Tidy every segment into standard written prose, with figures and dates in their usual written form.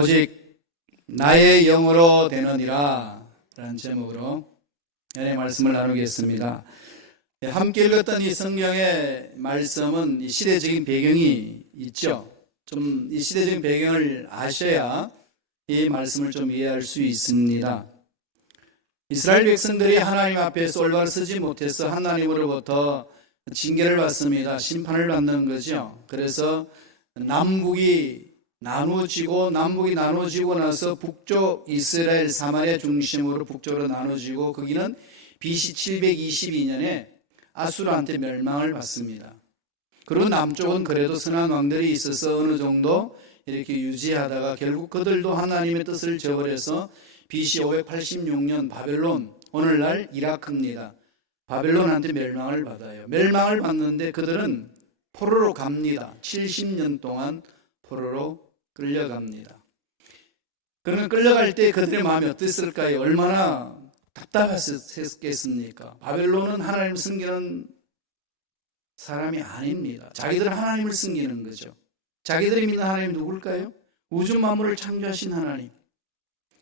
오직 나의 영으로 되느니라 라는 제목으로 연의 말씀을 나누겠습니다. 함께 읽었던 이 성경의 말씀은 이 시대적인 배경이 있죠. 좀 이 시대적인 배경을 아셔야 이 말씀을 좀 이해할 수 있습니다. 이스라엘 백성들이 하나님 앞에서 올바로 서지 못해서 하나님으로부터 징계를 받습니다. 심판을 받는 거죠. 그래서 남북이 나누어지고 나서 북쪽 이스라엘 사마리아 중심으로 북쪽으로 나눠지고 거기는 BC 722년에 아수르한테 멸망을 받습니다. 그리고 남쪽은 그래도 선한 왕들이 있어서 어느 정도 이렇게 유지하다가 결국 그들도 하나님의 뜻을 저버려서 BC 586년 바벨론, 오늘날 이라크입니다. 바벨론한테 멸망을 받아요. 멸망을 받는데 그들은 포로로 갑니다. 70년 동안 포로로 끌려갑니다. 그러면 끌려갈 때 그들의 마음이 어땠을까요? 얼마나 답답했겠습니까? 바벨론은 하나님을 섬기는 사람이 아닙니다. 자기들은 하나님을 섬기는 거죠. 자기들이 믿는 하나님이 누굴까요? 우주 만물을 창조하신 하나님,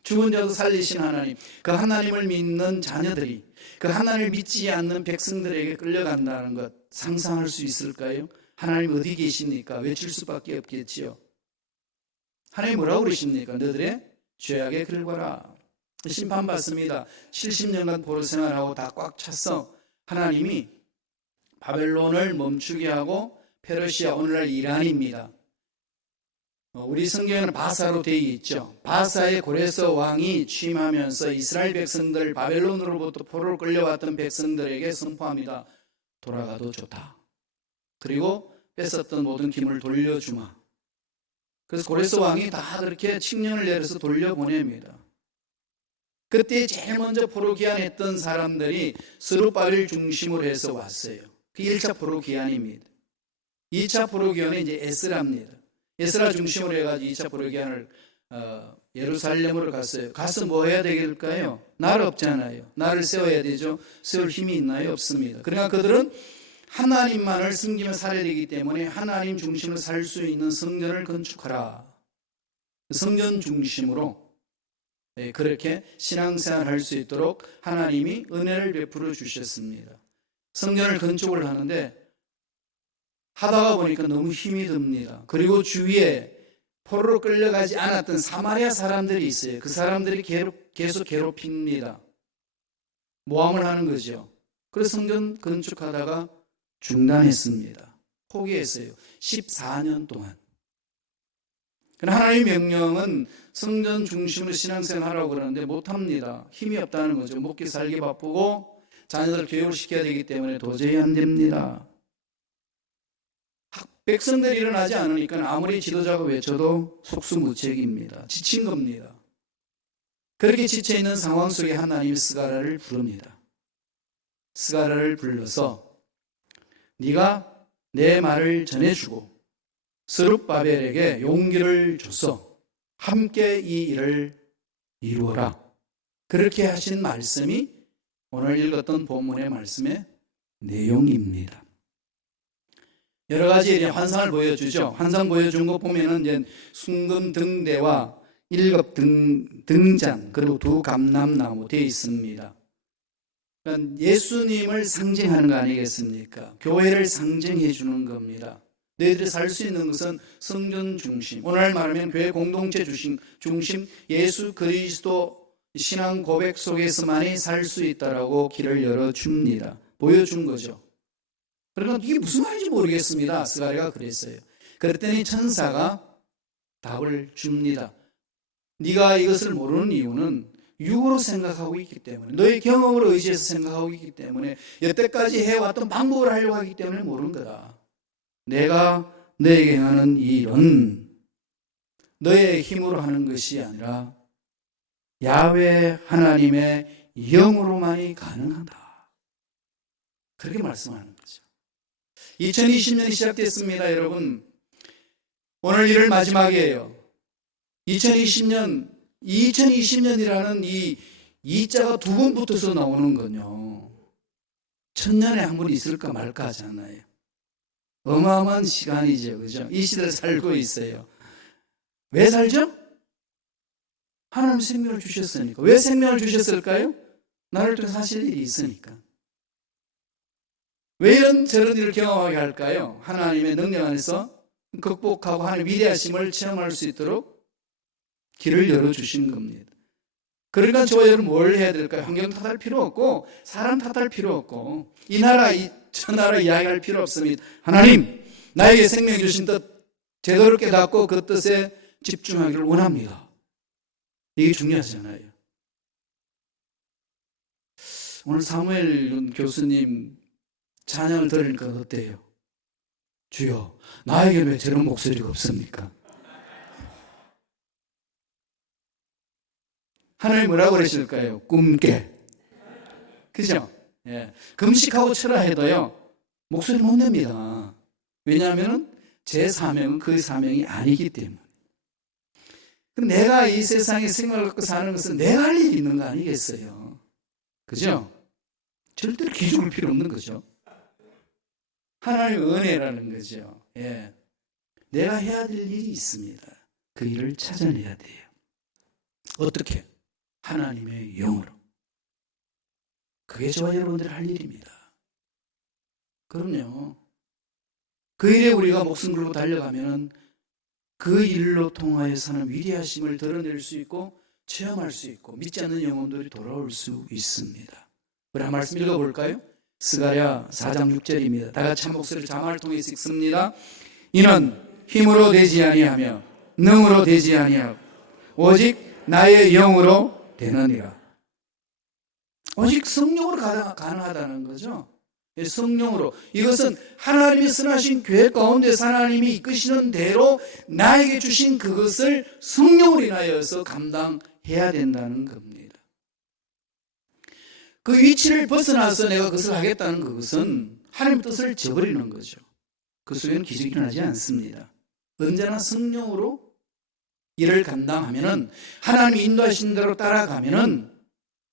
죽은 자도 살리신 하나님, 그 하나님을 믿는 자녀들이 그 하나님을 믿지 않는 백성들에게 끌려간다는 것 상상할 수 있을까요? 하나님 어디 계십니까? 외칠 수밖에 없겠지요. 하나님 뭐라고 그러십니까? 너희들의 죄악의 결과라. 심판받습니다. 70년간 포로 생활하고 다 꽉 찼어. 하나님이 바벨론을 멈추게 하고 페르시아, 오늘날 이란입니다. 우리 성경에는 바사로 되어 있죠. 바사의 고레스 왕이 취임하면서 이스라엘 백성들, 바벨론으로부터 포로로 끌려왔던 백성들에게 선포합니다. 돌아가도 좋다. 그리고 뺏었던 모든 기물을 돌려주마. 그래서 고레스 왕이 다 그렇게 칙령을 내려서 돌려보냅니다. 그때 제일 먼저 포로 귀환했던 사람들이 스룹바벨 중심으로 해서 왔어요. 그 1차 포로 귀환입니다. 2차 포로 귀환은 이제 에스라입니다. 에스라 중심으로 해가지고 2차 포로 귀환을 예루살렘으로 갔어요. 가서 뭐 해야 될까요? 날 없잖아요. 날을 세워야 되죠. 세울 힘이 있나요? 없습니다. 그러니까 그들은 하나님만을 섬기며 살아야 되기 때문에 하나님 중심으로 살 수 있는 성전을 건축하라. 성전 중심으로 그렇게 신앙생활을 할 수 있도록 하나님이 은혜를 베풀어 주셨습니다. 성전을 건축을 하는데 하다가 보니까 너무 힘이 듭니다. 그리고 주위에 포로로 끌려가지 않았던 사마리아 사람들이 있어요. 그 사람들이 계속 괴롭힙니다. 모함을 하는 거죠. 그래서 성전 건축하다가 중단했습니다. 포기했어요. 14년 동안. 하나님의 명령은 성전 중심으로 신앙생활 하라고 그러는데 못합니다. 힘이 없다는 거죠. 먹기 살기 바쁘고 자녀들 교육을 시켜야 되기 때문에 도저히 안 됩니다. 백성들이 일어나지 않으니까 아무리 지도자가 외쳐도 속수무책입니다. 지친 겁니다. 그렇게 지쳐있는 상황 속에 하나님이 스가랴를 부릅니다. 스가랴를 불러서 네가 내 말을 전해주고 스룹바벨에게 용기를 줘서 함께 이 일을 이루어라. 그렇게 하신 말씀이 오늘 읽었던 본문의 말씀의 내용입니다. 여러 가지 환상을 보여주죠. 환상 보여준 거 보면은 이제 순금 등대와 1급 등잔 그리고 2 감람나무 되어 있습니다. 그러니까 예수님을 상징하는 거 아니겠습니까? 교회를 상징해 주는 겁니다. 너희들이 살 수 있는 것은 성전 중심, 오늘 말하면 교회 공동체 중심 예수 그리스도 신앙 고백 속에서만이 살 수 있다라고 길을 열어줍니다. 보여준 거죠. 그러나 이게 무슨 말인지 모르겠습니다. 스가랴가 그랬어요. 그랬더니 천사가 답을 줍니다. 네가 이것을 모르는 이유는 육으로 생각하고 있기 때문에, 너의 경험으로 의지해서 생각하고 있기 때문에, 여태까지 해왔던 방법을 하려고 하기 때문에 모르는 거다. 내가 너에게 하는 이 일은 너의 힘으로 하는 것이 아니라 야훼 하나님의 영으로만이 가능하다. 그렇게 말씀하는 거죠. 2020년이 시작됐습니다, 여러분. 오늘 1월 마지막이에요. 2020년이라는 이 이자가 2번 붙어서 나오는 건요. 1000년에 한 번 있을까 말까 하잖아요. 어마어마한 시간이죠. 그죠? 이 시대를 살고 있어요. 왜 살죠? 하나님 생명을 주셨으니까. 왜 생명을 주셨을까요? 나를 통해 사실 일이 있으니까. 왜 이런 저런 일을 경험하게 할까요? 하나님의 능력 안에서 극복하고 하나님의 위대하심을 체험할 수 있도록 길을 열어주신 겁니다. 그러니까 저와 여러분 뭘 해야 될까요? 환경 탓할 필요 없고 사람 탓할 필요 없고 이 나라 저 나라 이야기할 필요 없습니다. 하나님 나에게 생명 주신 뜻 제대로 깨닫고 그 뜻에 집중하기를 원합니다. 이게 중요하잖아요. 오늘 사무엘 교수님 찬양을 들으니까 어때요? 주여 나에게 왜 저런 목소리가 없습니까? 하나님 뭐라고 그러실까요? 꿈깨. 그죠? 예. 금식하고 철야 해도요, 목소리 못 냅니다. 왜냐하면 제 사명은 그 사명이 아니기 때문에. 그럼 내가 이 세상에 생각을 갖고 사는 것은 내가 할 일이 있는 거 아니겠어요? 그죠? 절대로 기죽을 필요 없는 거죠. 하나님의 은혜라는 거죠. 예. 내가 해야 될 일이 있습니다. 그 일을 찾아내야 돼요. 어떻게? 하나님의 영으로. 그게 저와 여러분들이 할 일입니다. 그럼요. 그 일에 우리가 목숨 걸고 달려가면 그 일로 통하여서는 위대하심을 드러낼 수 있고 체험할 수 있고 믿지 않는 영혼들이 돌아올 수 있습니다. 우리 한 말씀 읽어볼까요? 스가랴 4장 6절입니다. 다 같이 한 목소리를 자막을 통해서 읽습니다. 이는 힘으로 되지 아니하며 능으로 되지 아니하고 오직 나의 영으로 되느니라. 오직 성령으로 가능하다는 거죠. 성령으로. 이것은 하나님이 선하신 계획 가운데서 하나님이 이끄시는 대로 나에게 주신 그것을 성령으로 인하여서 감당해야 된다는 겁니다. 그 위치를 벗어나서 내가 그것을 하겠다는 그것은 하나님의 뜻을 저버리는 거죠. 그 속에는 기적이 일어나지 않습니다. 언제나 성령으로 일을 감당하면은 하나님이 인도하신 대로 따라가면은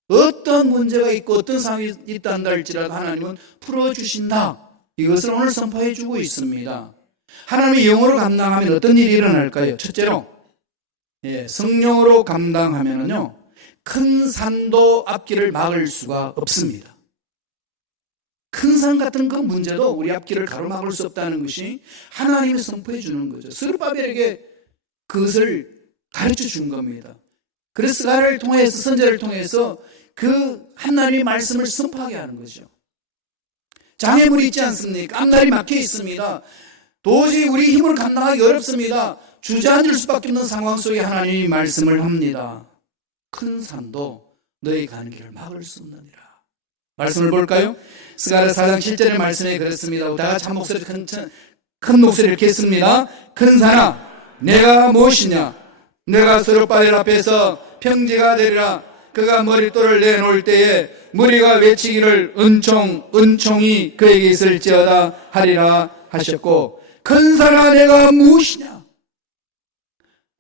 어떤 문제가 있고 어떤 상황이 있다 할지라도 하나님은 풀어주신다. 이것을 오늘 선포해 주고 있습니다. 하나님의 영으로 감당하면 어떤 일이 일어날까요? 첫째로 성령으로 감당하면은요 큰 산도 앞길을 막을 수가 없습니다. 큰 산 같은 그 문제도 우리 앞길을 가로막을 수 없다는 것이 하나님이 선포해 주는 거죠. 스룹바벨에게 그것을 가르쳐 준 겁니다. 그래서 스가랴를 통해서 선지자를 통해서 그 하나님의 말씀을 선포하게 하는 거죠. 장애물이 있지 않습니까? 앞날이 막혀 있습니다. 도저히 우리 힘으로 감당하기 어렵습니다. 주저앉을 수밖에 없는 상황 속에 하나님이 말씀을 합니다. 큰 산도 너희 가는 길을 막을 수 없느니라. 말씀을 볼까요? 스가랴 4장 7절의 말씀에 그렇습니다. 다 같이 한 목소리 큰 목소리를 겠습니다. 큰 산아 내가 무엇이냐? 내가 스룹바벨 앞에서 평지가 되리라. 그가 머릿돌을 내놓을 때에 무리가 외치기를 은총이 그에게 있을지어다 하리라 하셨고, 큰 산아 내가 무엇이냐?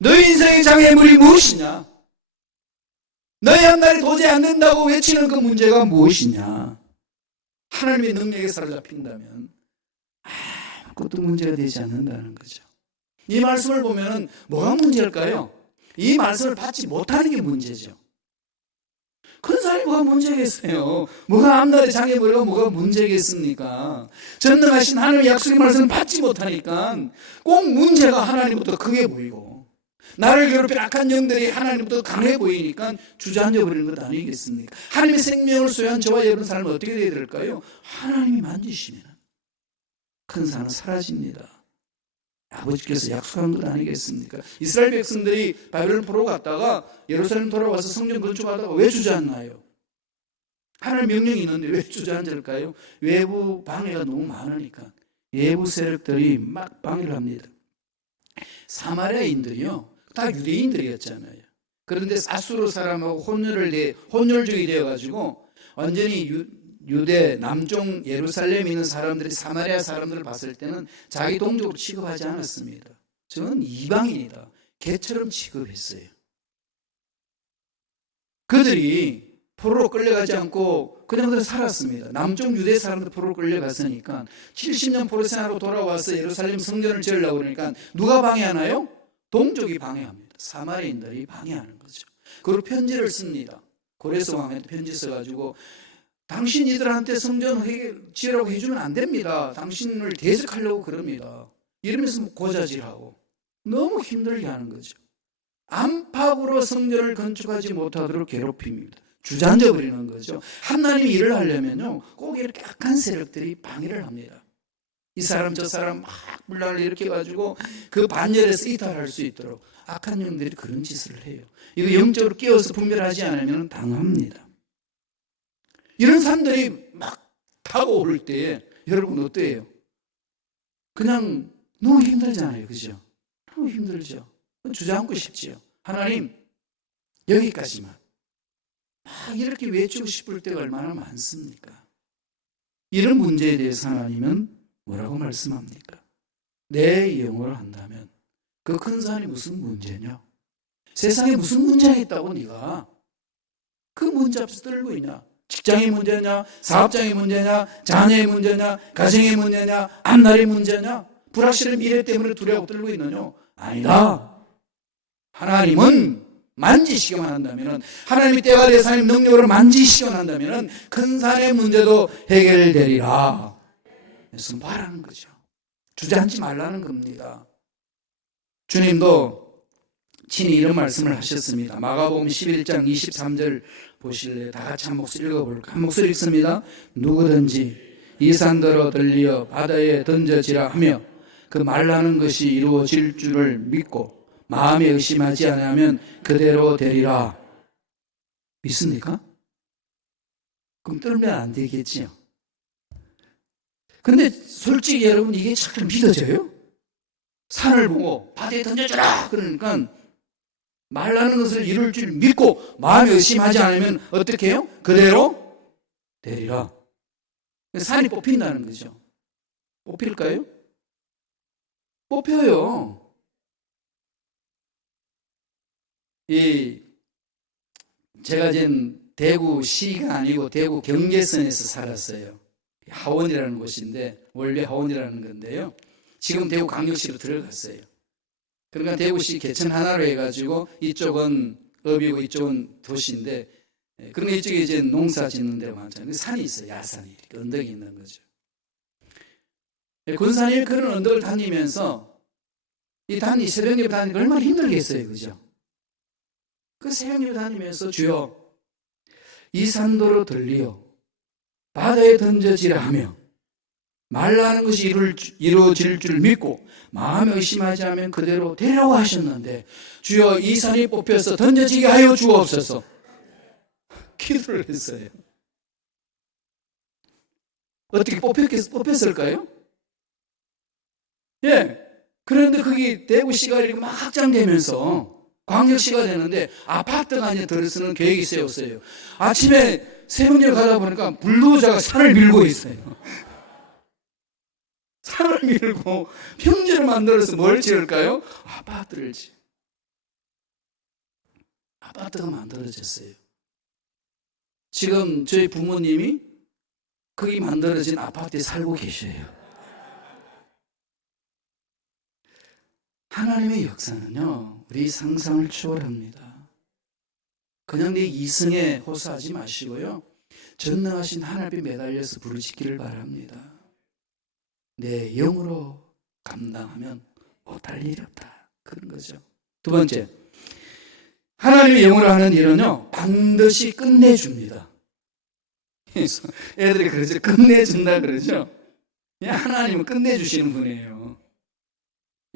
너희 인생의 장애물이 무엇이냐? 너희 앞날이 도저히 안 된다고 외치는 그 문제가 무엇이냐? 하나님의 능력에 사로잡힌다면 아무것도 문제가 되지 않는다는 거죠. 이 말씀을 보면 뭐가 문제일까요? 이 말씀을 받지 못하는 게 문제죠. 큰 사람이 뭐가 문제겠어요? 뭐가 앞날의 장애물이가 뭐가 문제겠습니까? 전능하신 하나님의 약속의 말씀을 받지 못하니까 꼭 문제가 하나님부터 크게 보이고 나를 괴롭힌 악한 영들이 하나님부터 강해 보이니까 주저앉아 버리는 것 아니겠습니까? 하나님의 생명을 소유한 저와 여러분 삶은 어떻게 되어야 될까요? 하나님이 만지시면 큰 산은 사라집니다. 아버지께서 약속한 것 아니겠습니까? 이스라엘 백성들이 바벨론 포로 갔다가 예루살렘 돌아와서 성전 건축하다가 왜 주저앉나요? 하나님 명령이 있는데 왜 주저앉을까요? 외부 방해가 너무 많으니까 외부 세력들이 막 방해를 합니다. 사마리아인들이요 다 유대인들이었잖아요. 그런데 아수르 사람하고 혼혈족이 되어가지고 완전히 유대 남쪽 예루살렘에 있는 사람들이 사마리아 사람들을 봤을 때는 자기 동족으로 취급하지 않았습니다. 저는 이방인이다 개처럼 취급했어요. 그들이 포로로 끌려가지 않고 그냥 그대로 살았습니다. 남쪽 유대 사람들 포로로 끌려갔으니까 70년 포로 생활하고 돌아와서 예루살렘 성전을 지으려고 그러니까 누가 방해하나요? 동족이 방해합니다. 사마리아인들이 방해하는 거죠. 그리고 편지를 씁니다. 고레스 왕한테 편지 써가지고 당신 이들한테 성전 지으라고 해주면 안 됩니다. 당신을 대적하려고 그럽니다. 이러면서 고자질하고 너무 힘들게 하는 거죠. 안팎으로 성전을 건축하지 못하도록 괴롭힙니다. 주저앉아 버리는 거죠. 하나님이 일을 하려면요, 꼭 이렇게 악한 세력들이 방해를 합니다. 이 사람 저 사람 막 분란을 일으켜가지고 그 반열에서 이탈할 수 있도록 악한 영들이 그런 짓을 해요. 이거 영적으로 깨어서 분별하지 않으면 당합니다. 이런 사람들이 막 다가올 때에 여러분 어때요? 그냥 너무 힘들잖아요. 그죠? 너무 힘들죠. 주저앉고 싶지요. 하나님, 여기까지만. 막 이렇게 외치고 싶을 때가 얼마나 많습니까? 이런 문제에 대해서 하나님은 뭐라고 말씀합니까? 내 영으로 한다면 그 큰 산이 무슨 문제냐? 세상에 무슨 문제가 있다고 네가 그 문제 앞에서 떨고 있냐? 직장의 문제냐? 사업장의 문제냐? 자녀의 문제냐? 가정의 문제냐? 앞날의 문제냐? 불확실한 미래 때문에 두려워 떨고 있느냐? 아니다. 하나님은 만지시기만 한다면, 하나님이 때가 돼서 하나님 능력으로 만지시기만 한다면 큰 산의 문제도 해결되리라. 그래서 말하는 거죠. 주저앉지 말라는 겁니다. 주님도 친히 이런 말씀을 하셨습니다. 마가복음 11장 23절 보실래요? 다 같이 한 목소리 읽어볼까? 한 목소리 읽습니다. 누구든지 이 산더러 들리어 바다에 던져지라 하며 그 말하는 것이 이루어질 줄을 믿고 마음에 의심하지 않으면 그대로 되리라. 믿습니까? 그럼 떨면 안 되겠지요. 근데 솔직히 여러분 이게 잘 믿어져요? 산을 보고 바다에 던져주라 그러니까 말하는 것을 이룰 줄 믿고 마음에 의심하지 않으면 어떻게 해요? 그대로 되리라. 산이 뽑힌다는 거죠. 뽑힐까요? 뽑혀요. 제가 지금 대구시가 아니고 대구 경계선에서 살았어요. 하원이라는 곳인데, 원래 하원이라는 건데요. 지금 대구 광역시로 들어갔어요. 그러니까 대구시 개천 하나로 해가지고 이쪽은 업이고 이쪽은 도시인데, 그러니까 이쪽에 이제 농사 짓는 데가 많잖아요. 산이 있어요. 야산이. 이렇게 언덕이 있는 거죠. 군산이 그런 언덕을 다니면서 이 새벽녘에 다니니까 얼마나 힘들겠어요. 그죠? 그 새벽녘에 다니면서 주여 이 산도로 들리어 바다에 던져지라 하며 말라는 것이 이루어질 줄 믿고 마음에 의심하지 않으면 그대로 되라고 하셨는데 주여 이 산이 뽑혀서 던져지게 하여 주옵소서. 기도를 했어요. 어떻게 뽑혔을까요? 예. 그런데 그게 대구시가 이렇게 막 확장되면서 광역시가 되는데 아파트가 아니라 들어서는 계획이 세웠어요. 아침에 새벽녘 가다 보니까 불도저가 산을 밀고 있어요. 산을 밀고 평지를 만들어서 뭘 지을까요? 아파트를 아파트가 만들어졌어요. 지금 저희 부모님이 거기 만들어진 아파트에 살고 계셔요. 하나님의 역사는요, 우리 상상을 초월합니다. 그냥 내 이성에 호소하지 마시고요, 전능하신 하나님께 매달려서 부르짖기를 바랍니다. 내 영으로 감당하면 못할 일이 없다. 그런 거죠. 두 번째, 하나님의 영으로 하는 일은요, 반드시 끝내줍니다. 애들이 그러죠. 끝내준다 그러죠. 하나님은 끝내주시는 분이에요.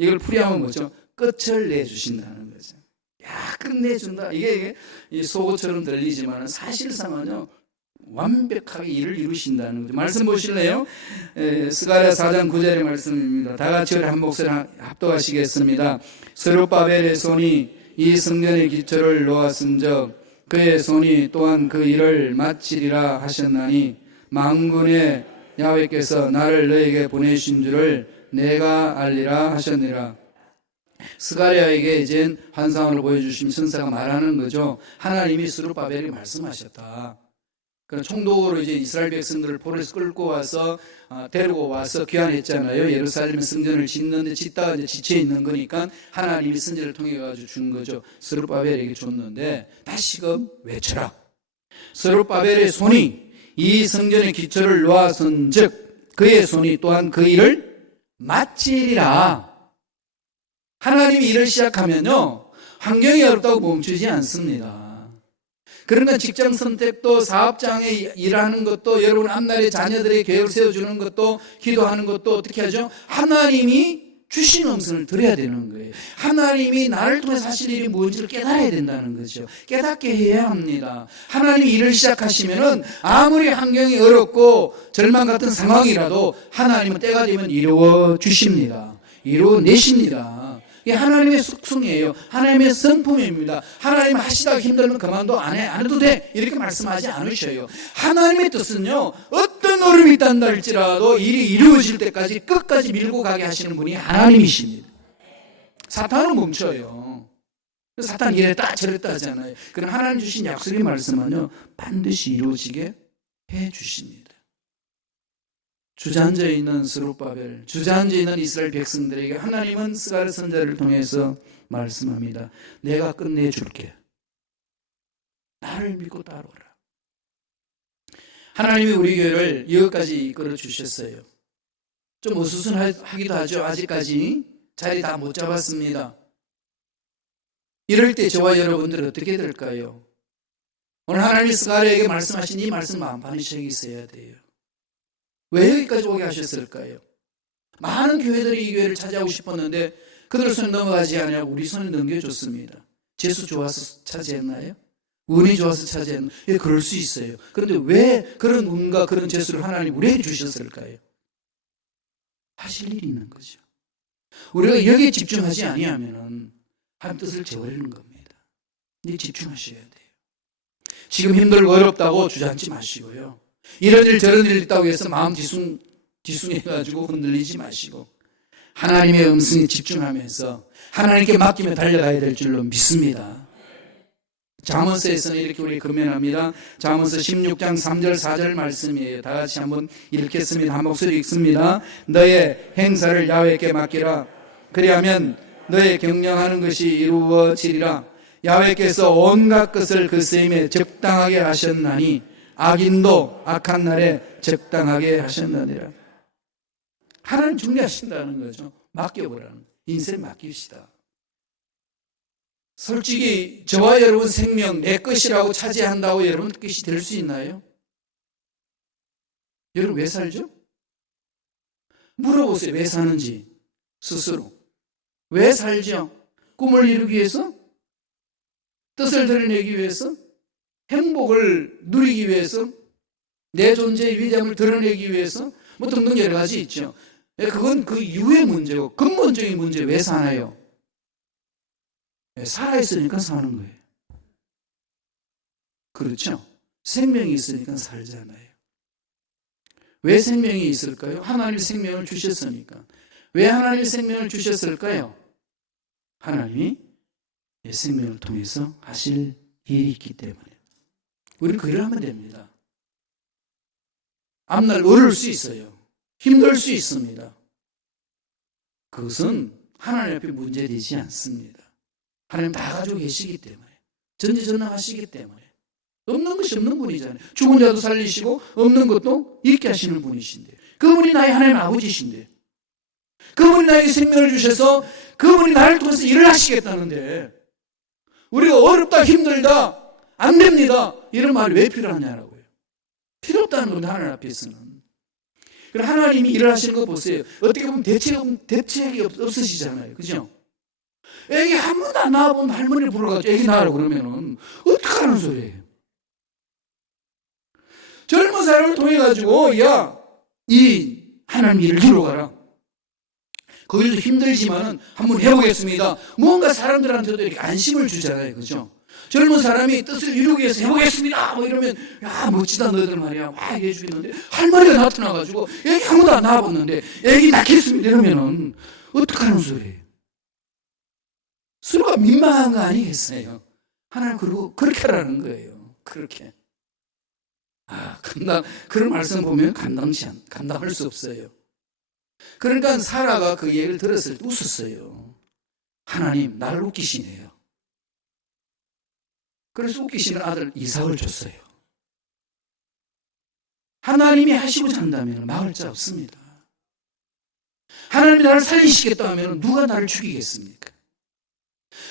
이걸 풀이하면 뭐죠? 끝을 내주신다는 거죠. 야, 끝내준다. 이게 소고처럼 들리지만 사실상은요, 완벽하게 일을 이루신다는 거죠. 말씀 보실래요? 스가랴 4장 9절의 말씀입니다. 다 같이 한 목소리 합독하시겠습니다. 스룹바벨의 손이 이 성전의 기초를 놓았은적 그의 손이 또한 그 일을 마치리라 하셨나니 만군의 야훼께서 나를 너에게 보내신 줄을 내가 알리라 하셨느니라. 스가랴에게 이젠 환상을 보여주신 천사가 말하는 거죠. 하나님이 스룹바벨에게 말씀하셨다. 그런 총독으로 이제 이스라엘 백성들을 포로에서 끌고 와서 데리고 와서 귀환했잖아요. 예루살렘 성전을 짓는데 짓다가 이제 지쳐 있는 거니까 하나님이 선지자를 통해 가지고 준 거죠. 스룹바벨에게 줬는데 다시금 외쳐라. 스룹바벨의 손이 이 성전의 기초를 놓아선즉 그의 손이 또한 그 일을 마치리라. 하나님이 일을 시작하면요 환경이 어렵다고 멈추지 않습니다. 그러니까 직장 선택도 사업장에 일하는 것도 여러분 앞날에 자녀들의 계획을 세워주는 것도 기도하는 것도 어떻게 하죠? 하나님이 주신 음성을 들어야 되는 거예요. 하나님이 나를 통해 사실 일이 뭔지를 깨달아야 된다는 거죠. 깨닫게 해야 합니다. 하나님이 일을 시작하시면은 아무리 환경이 어렵고 절망 같은 상황이라도 하나님은 때가 되면 이루어 주십니다. 이루어 내십니다. 이게 하나님의 속성이에요. 하나님의 성품입니다. 하나님 하시다가 힘들면 그만둬 안 해도 돼 이렇게 말씀하지 않으셔요. 하나님의 뜻은요 어떤 어려움이 있단다 할지라도 일이 이루어질 때까지 끝까지 밀고 가게 하시는 분이 하나님이십니다. 사탄은 멈춰요. 사탄 이랬다 저랬다 하잖아요. 그럼 하나님 주신 약속의 말씀은요 반드시 이루어지게 해 주십니다. 주저앉아 있는 스룹바벨, 주저앉아 있는 이스라엘 백성들에게 하나님은 스가랴 선지자를 통해서 말씀합니다. 내가 끝내줄게. 나를 믿고 따라오라. 하나님이 우리 교회를 여기까지 이끌어 주셨어요. 좀 어수선하기도 하죠. 아직까지 자리 다 못 잡았습니다. 이럴 때 저와 여러분들 어떻게 될까요? 오늘 하나님이 스가랴에게 말씀하신 이 말씀 마음판에 새겨 있어야 돼요. 왜 여기까지 오게 하셨을까요? 많은 교회들이 이 교회를 찾아오고 싶었는데 그들 손에 넘어가지 않냐고 우리 손에 넘겨줬습니다. 재수 좋아서 차지했나요? 운이 좋아서 차지했나요? 예, 그럴 수 있어요. 그런데 왜 그런 운과 그런 재수를 하나님 우리에게 주셨을까요? 하실 일이 있는 거죠. 우리가 여기에 집중하지 아니하면 하나님 뜻을 저버리는 겁니다. 이 집중하셔야 돼요. 지금 힘들고 어렵다고 주저앉지 마시고요. 이런 일 저런 일 있다고 해서 마음 뒤숭해가지고 흔들리지 마시고 하나님의 음성에 집중하면서 하나님께 맡기며 달려가야 될 줄로 믿습니다. 잠언서에서는 이렇게 우리 금면합니다. 잠언서 16장 3절 4절 말씀이에요. 다 같이 한번 읽겠습니다. 한 목소리 읽습니다. 너의 행사를 야훼께 맡기라. 그리하면 너의 경영하는 것이 이루어지리라. 야훼께서 온갖 것을 그 쓰임에 적당하게 하셨나니 악인도 악한 날에 적당하게 하셨느니라. 하나님 준비하신다는 거죠. 맡겨보라는 인생 맡깁시다. 솔직히 저와 여러분 생명 내 것이라고 차지한다고 여러분 뜻이 될 수 있나요? 여러분 왜 살죠? 물어보세요. 왜 사는지 스스로. 왜 살죠? 꿈을 이루기 위해서? 뜻을 드러내기 위해서? 행복을 누리기 위해서, 내 존재의 위대함을 드러내기 위해서, 뭐 등등 여러 가지 있죠. 그건 그 이후의 문제고 근본적인 문제. 왜 사나요? 살아있으니까 사는 거예요. 그렇죠? 생명이 있으니까 살잖아요. 왜 생명이 있을까요? 하나님이 생명을 주셨으니까. 왜 하나님이 생명을 주셨을까요? 하나님이 생명을 통해서 하실 일이 있기 때문에. 우리는 그 일을 하면 됩니다. 앞날 어려울 수 있어요. 힘들 수 있습니다. 그것은 하나님 앞에 문제되지 않습니다. 하나님 다 가지고 계시기 때문에. 전지전능하시기 때문에. 없는 것이 없는 분이잖아요. 죽은 자도 살리시고 없는 것도 있게 하시는 분이신데, 그분이 나의 하나님 아버지신데, 그분이 나에게 생명을 주셔서 그분이 나를 통해서 일을 하시겠다는데 우리가 어렵다 힘들다 안 됩니다 이런 말이 왜 필요하냐라고요. 필요 없다는 건데 하나님 앞에서는. 그럼 하나님이 일을 하시는 거 보세요. 어떻게 보면 대책이 없으시잖아요. 그죠? 애기 한 번도 안 낳아본 할머니를 불러가지고 애기 낳으라고 그러면은 어떡하는 소리예요? 젊은 사람을 통해 가지고 이 하나님 일을 이루어가라. 그 일도 힘들지만은 한번 해보겠습니다. 뭔가 사람들한테도 이렇게 안심을 주잖아요. 그죠? 젊은 사람이 뜻을 이루기 위해서 해보겠습니다 뭐 이러면 멋지다 너희들 말이야 막 해주겠는데 할머니가 나타나가지고 애기 한 번도 안 낳아봤는데 애기 낳겠습니다 이러면은 어떡하는 소리예요? 서로가 민망한 거 아니겠어요? 하나님 그리고 그렇게 하라는 거예요. 그렇게 그런 말씀 보면 감당할 수 없어요. 그러니까 사라가 그 얘기를 들었을 때 웃었어요. 하나님, 나를 웃기시네요. 그래서 웃기시는 아들 이삭을 줬어요. 하나님이 하시고자 한다면 막을 자 없습니다. 하나님이 나를 살리시겠다 하면 누가 나를 죽이겠습니까?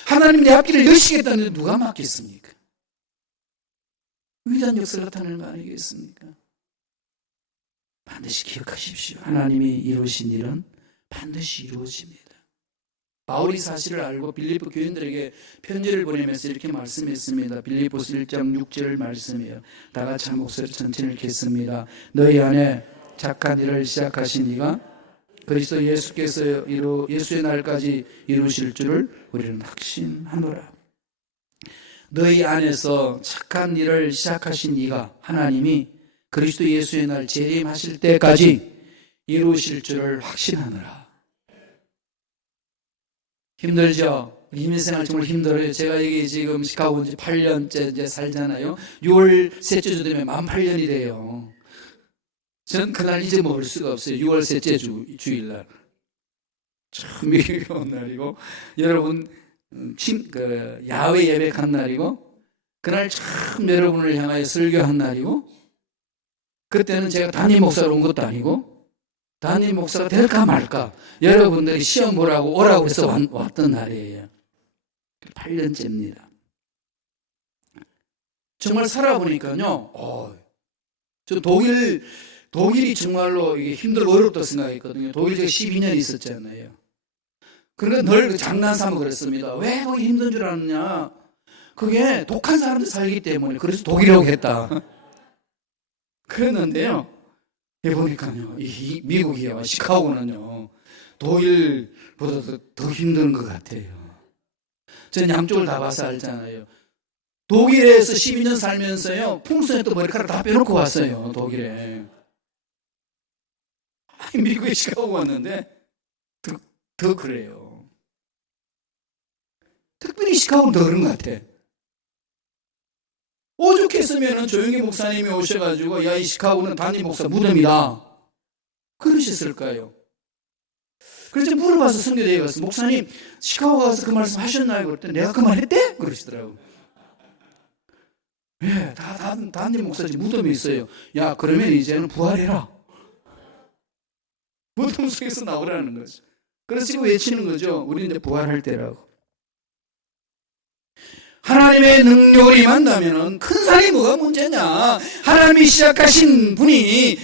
하나님이 내 앞길을 여시겠다는 누가 막겠습니까? 위대한 역사를 나타내는 거 아니겠습니까? 반드시 기억하십시오. 하나님이 이루신 일은 반드시 이루어집니다. 바울이 사실을 알고 빌립보 교인들에게 편지를 보내면서 이렇게 말씀했습니다. 빌립보서 1장 6절 말씀이에요. 다 같이 한 목소리로 천천히 읽겠습니다. 너희 안에 착한 일을 시작하신 이가 그리스도 예수께서 예수의 날까지 이루실 줄을 우리는 확신하노라. 너희 안에서 착한 일을 시작하신 이가 하나님이 그리스도 예수의 날 재림하실 때까지 이루실 줄을 확신하노라. 힘들죠? 인생생활 정말 힘들어요. 제가 여기 지금 시카고 이제 8년째 이제 살잖아요. 6월 셋째 주 되면 만 8년이 돼요. 전 그날 잊어먹을 수가 없어요. 6월 셋째 주일날. 참 미기운 날이고, 여러분, 야외 예배한 날이고, 그날 참 여러분을 향하여 설교한 날이고, 그때는 제가 담임 목사로 온 것도 아니고, 담임 목사가 될까 말까 여러분들이 시험 보라고 오라고 해서 왔던 날이에요. 8년째입니다. 정말 살아보니까요, 저 독일이 정말로 이게 힘들고 어렵다고 생각했거든요. 독일 제가 12년 있었잖아요. 그러니까 늘 장난 삼아 그랬습니다. 왜 독일 힘든 줄 아느냐? 그게 독한 사람들 살기 때문에 그래서 독일이라고 했다. 그랬는데요. 해보니까요, 미국이요, 시카고는요, 독일보다 더 힘든 것 같아요. 저는 양쪽을 다 봐서 알잖아요. 독일에서 12년 살면서요, 풍선에 또 머리카락 다 빼놓고 왔어요, 독일에. 미국에 시카고 왔는데, 더 그래요. 특별히 시카고는 더 그런 것 같아. 오죽했으면 조용히 목사님이 오셔가지고 야, 이 시카고는 담임 목사 무덤이다 그러셨을까요? 그래서 물어봐서 선교대회 가서 목사님 시카고 가서 그 말씀 하셨나요? 그랬더니 내가 그 말 했대? 그러시더라고. 예, 다 담임 목사지 무덤이 있어요. 야, 그러면 이제는 부활해라. 무덤 속에서 나오라는 거죠. 그래서 지금 외치는 거죠. 우리는 이제 부활할 때라고. 하나님의 능력을 임한다면 큰 산이 뭐가 문제냐? 하나님이 시작하신 분이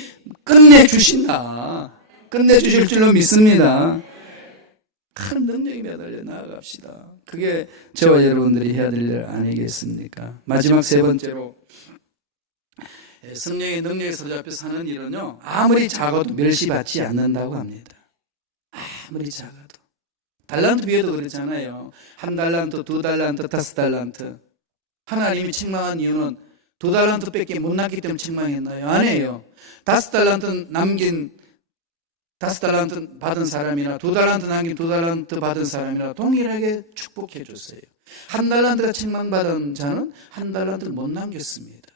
끝내주신다. 끝내주실 줄로 믿습니다. 큰 능력이 매달려 나아갑시다. 그게 저와 여러분들이 해야 될 일 아니겠습니까? 마지막 세 번째로 성령의 능력에 사로잡혀 사는 일은요, 아무리 작아도 멸시받지 않는다고 합니다. 아무리 작아도. 달란트 비유도 그랬잖아요. 1달란트, 2달란트, 5달란트. 하나님이 책망한 이유는 2달란트밖에 못 났기 때문에 책망했나요? 아니에요. 5달란트 받은 사람이나 2달란트 남긴 2달란트 받은 사람이나 동일하게 축복해 줬어요. 1달란트가 책망받은 자는 1달란트를 못 남겼습니다.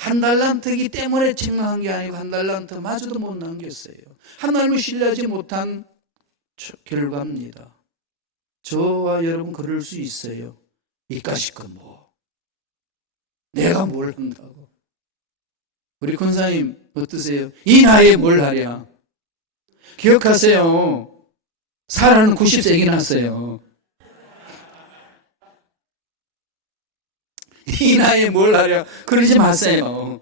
1달란트이기 때문에 책망한 게 아니고 1달란트마저도 못 남겼어요. 하나님을 신뢰하지 못한 결과입니다. 저와 여러분 그럴 수 있어요. 이까짓 뭐 내가 뭘 한다고. 우리 권사님 어떠세요? 이 나이에 뭘 하랴? 기억하세요. 사라는 90세긴 났어요. 이 나이에 뭘 하랴? 그러지 마세요.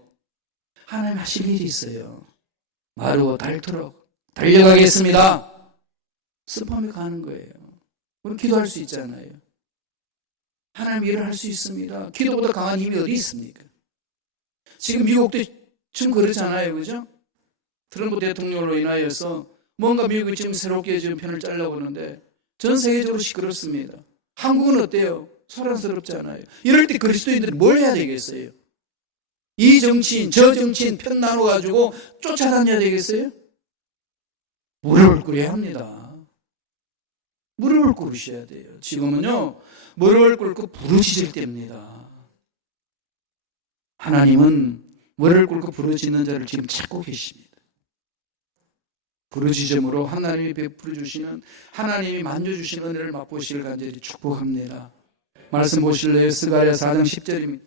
하나님 하실 일이 있어요. 마르고 닳도록 달려가겠습니다. 스포하며 가는 거예요. 우리 기도할 수 있잖아요. 하나님 일을 할 수 있습니다. 기도보다 강한 힘이 어디 있습니까? 지금 미국도 지금 그러잖아요. 그죠? 트럼프 대통령으로 인하여서 뭔가 미국이 지금 새롭게 지금 편을 짜려고 하는데 전 세계적으로 시끄럽습니다. 한국은 어때요? 소란스럽잖아요. 이럴 때 그리스도인들이 뭘 해야 되겠어요? 이 정치인, 저 정치인 편 나눠가지고 쫓아다녀야 되겠어요? 무릎을 꿇어야 합니다. 무릎을 꿇으셔야 돼요. 지금은요, 무릎을 꿇고 부르짖을 때입니다. 하나님은 머리를 꿇고 부르짖는 자를 지금 찾고 계십니다. 부르짖음으로 하나님이 베풀어 주시는, 하나님이 만져주시는 은혜를 맛보시길 간절히 축복합니다. 말씀 보실래요? 스가랴 4장 10절입니다.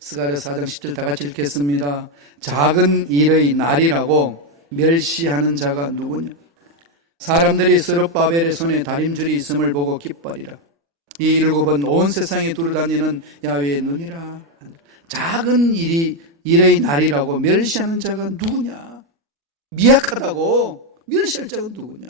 스가랴 4장 10절 다 같이 읽겠습니다. 작은 일의 날이라고 멸시하는 자가 누구냐? 사람들이 스룹바벨의 손에 다림줄이 있음을 보고 기뻐하리라. 이 일곱은 온 세상에 두루다니는 야훼의 눈이라. 작은 일의 날이라고 멸시하는 자가 누구냐? 미약하다고 멸시할 자가 누구냐?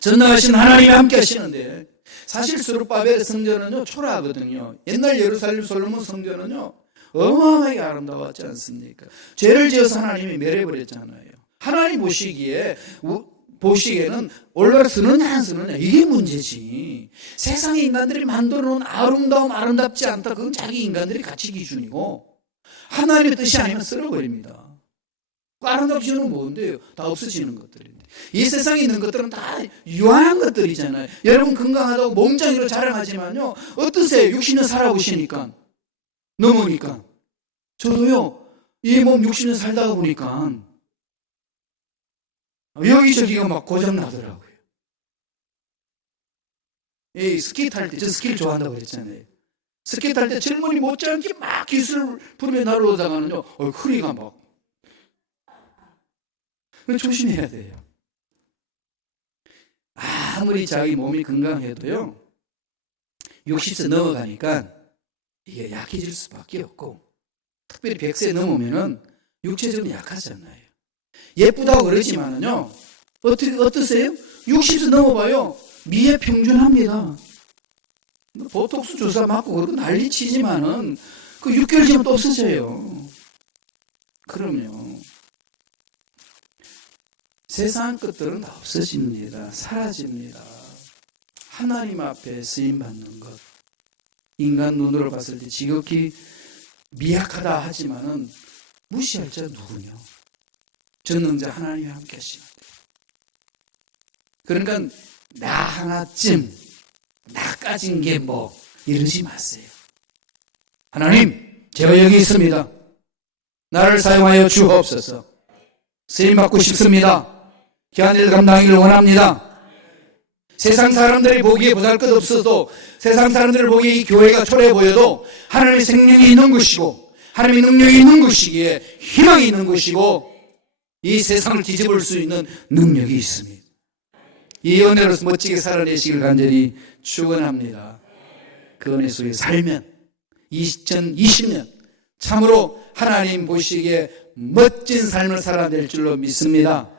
전능하신 하나님이 함께 하시는데, 사실 스룹바벨의 성전은요 초라하거든요. 옛날 예루살렘 솔로몬 성전은요 어마어마하게 아름다웠지 않습니까? 죄를 지어서 하나님이 멸해버렸잖아요. 하나님 보시기에는 올바로 쓰느냐 안 쓰느냐 이게 문제지. 세상의 인간들이 만들어 놓은 아름답지 않다, 그건 자기 인간들이 가치 기준이고, 하나님의 뜻이 아니면 쓸어버립니다. 아름답지는 뭔데요? 다 없어지는 것들인데, 이 세상에 있는 것들은 다 유한한 것들이잖아요. 여러분 건강하다고 몸짱이로 자랑하지만요, 어떠세요? 60년 살아보시니까, 넘으니까. 저도요 이 몸 60년 살다가 보니까 여기저기가 막 고장 나더라고요. 이 스키 탈 때, 저 스키를 좋아한다고 그랬잖아요. 스키 탈 때 젊은이 못지않게 막 기술 부르며 날아오다가는요 허리가 막, 조심해야 돼요. 아무리 자기 몸이 건강해도요 60세 넘어가니까 이게 약해질 수밖에 없고, 특별히 100세 넘으면은 육체적으로 약하잖아요. 예쁘다고 그러지만은요 어떠세요? 60세 넘어봐요 미에 평준합니다. 보톡스 주사 맞고 그러고 난리 치지만은 그 6개월 지나면 또 없어져요. 그럼요. 세상 것들은 다 없어집니다. 사라집니다. 하나님 앞에 쓰임받는 것, 인간 눈으로 봤을 때 지극히 미약하다 하지만은 무시할 자 누구냐? 전능자 하나님이 함께 하시는데. 그러니까 나 하나쯤, 나까진 게 뭐 이러지 마세요. 하나님, 제가 여기 있습니다. 나를 사용하여 주옵소서. 쓰임 받고 싶습니다. 귀한 일 감당하기를 원합니다. 세상 사람들이 보기에 보잘것없어도, 세상 사람들을 보기에 이 교회가 초라해 보여도 하나님의 생명이 있는 것이고, 하나님의 능력이 있는 것이기에 희망이 있는 것이고, 이 세상을 뒤집을 수 있는 능력이 있습니다. 이 은혜로서 멋지게 살아내시길 간절히 축원합니다. 그 은혜 속에 살면 2020년 참으로 하나님 보시기에 멋진 삶을 살아낼 줄로 믿습니다.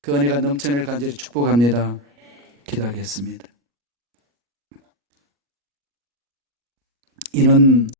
그 은혜가 넘치는 간절히 축복합니다. 기도하겠습니다. 이는